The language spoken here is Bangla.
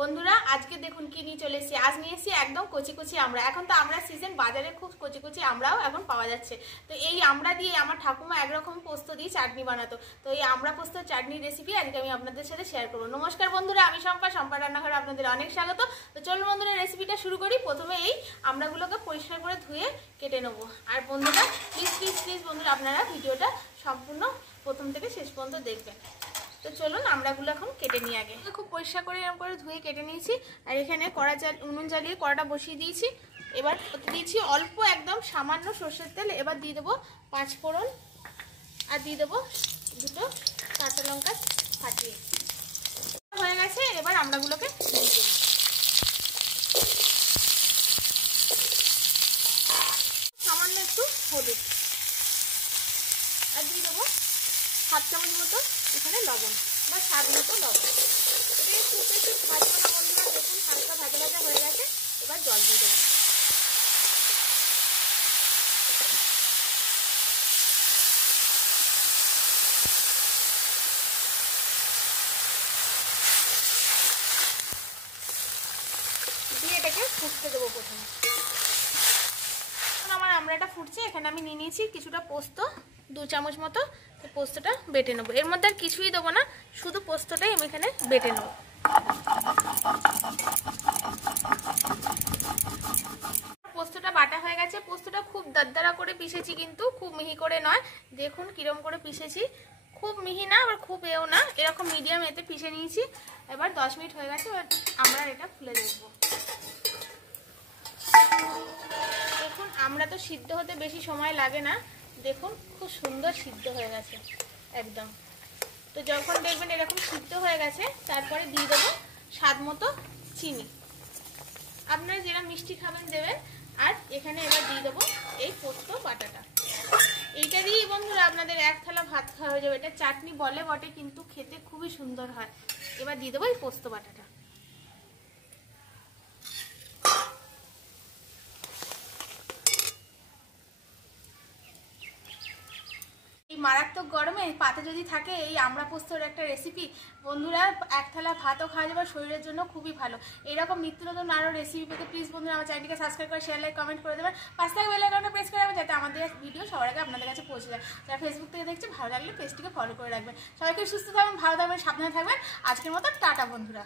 বন্ধুরা আজকে দেখুন কি নিয়ে চলে এসেছি। আজ নিয়ে এসেছি একদম কচি কচি আমরা। এখন তো আমরা সিজন, বাজারে খুব কচি কচি আমরাও এখন পাওয়া যাচ্ছে। তো এই আমরা দিয়ে আমার ঠাকুমা একরকম পোস্ত দিয়ে চাটনি বানাতো। তো এই আমরা পোস্ত চাটনির রেসিপি আজকে আমি আপনাদের সাথে শেয়ার করবো। নমস্কার বন্ধুরা, আমি শম্পা রান্নাঘরে আপনাদের অনেক স্বাগত। তো চলুন বন্ধুরা রেসিপিটা শুরু করি। প্রথমে এই আমড়াগুলোকে পরিষ্কার করে ধুয়ে কেটে নেবো। আর বন্ধুরা প্লিজ বন্ধুরা আপনারা ভিডিওটা সম্পূর্ণ প্রথম থেকে শেষ পর্যন্ত দেখবেন। তো চলুন আমড়াগুলো এখন কেটে নিয়ে আগে খুব পরিষ্কার করে এরকম করে ধুয়ে কেটে নিয়েছি। আর এখানে উনুন জ্বালিয়ে কড়াটা বসিয়ে দিয়েছি। এবার দিয়েছি অল্প একদম সামান্য সর্ষের তেল। এবার দিয়ে দেবো 5 ফোড়ন আর দিয়ে দেবো 2টো কাঁচা লঙ্কা ফাটিয়ে। হয়ে গেছে, এবার আমড়াগুলোকে দিয়ে দেবো। সামান্য একটু হলুদ আর দিয়ে দেবো 7 চামচ মতো এখানে লবণ বা স্বাদ মতো লবণ। এটাকে খুব বেশি ভাজবো না বন্ধুরা, দেখুন হালকা ভাজা হয়ে গেছে। এবার জল দিয়ে দেবো। দিয়ে এটাকে ফুটতে দেবো প্রথমে। আমার আমড়াটা ফুটছে, এখানে আমি নিয়ে নিয়েছি কিছুটা পোস্ত, 2 চামচ মতো। পোস্তটা বেটে নেবো। এর মধ্যে আর কিছুই দেবো না, শুধু পোস্তটাই আমি এখানে বেটে নেবো। পোস্তটা বাটা হয়ে গেছে। পোস্তটা খুব দারদারা করে পিষেছি, কিন্তু খুব মিহি করে নয়। দেখুন কিরম করে পিষেছি, খুব মিহি না আবার খুব এও না, এরকম মিডিয়াম এতে পিষে নিয়েছি। এবার 10 মিনিট হয়ে গেছে, এবার আমরা এটা খুলে দেখবো। দেখুন আমরা তো সিদ্ধ হতে বেশি সময় লাগে না, দেখুন খুব সুন্দর সিদ্ধ হয়ে গেছে একদম। তো যখন দেখবেন এরকম সিদ্ধ হয়ে গেছে, তারপরে দিয়ে দেবো স্বাদ মতো চিনি। আপনারা যেটা মিষ্টি খাবেন দেবেন। আর এখানে এবার দিয়ে দেবো এই পোস্ত বাটাটা। এইটা দিয়েই বন্ধুরা আপনাদের 1 থালা ভাত খাওয়া হয়ে যাবে। এটা চাটনি বলে বটে, কিন্তু খেতে খুবই সুন্দর হয়। এবার দিয়ে দেবো এই পোস্ত বাটাটা। এই মারাত্মক গরমে পাতে যদি থাকে এই আমড়া পোস্তর একটা রেসিপি, বন্ধুরা 1 থালা ভাতও খাওয়া যাবে, শরীরের জন্য খুবই ভালো। এরকম নিত্য নতুন আরও রেসিপি পেতে প্লিজ বন্ধুরা আমার চ্যানেলটিকে সাবস্ক্রাইব করে শেয়ার, লাইক, কমেন্ট করে দেবেন। পাশে থাকা বেল আইকনটা প্রেস করে রাখবেন, যাতে আমাদের ভিডিও সবার আগে আপনাদের কাছে পৌঁছে যায়। যারা ফেসবুক থেকে দেখছে, ভালো লাগলে পেজটিকে ফলো করে রাখবেন। সবাইকে সুস্থ থাকবেন, ভালো থাকবেন, সাবধানে থাকবেন। আজকের মতো টাটা বন্ধুরা।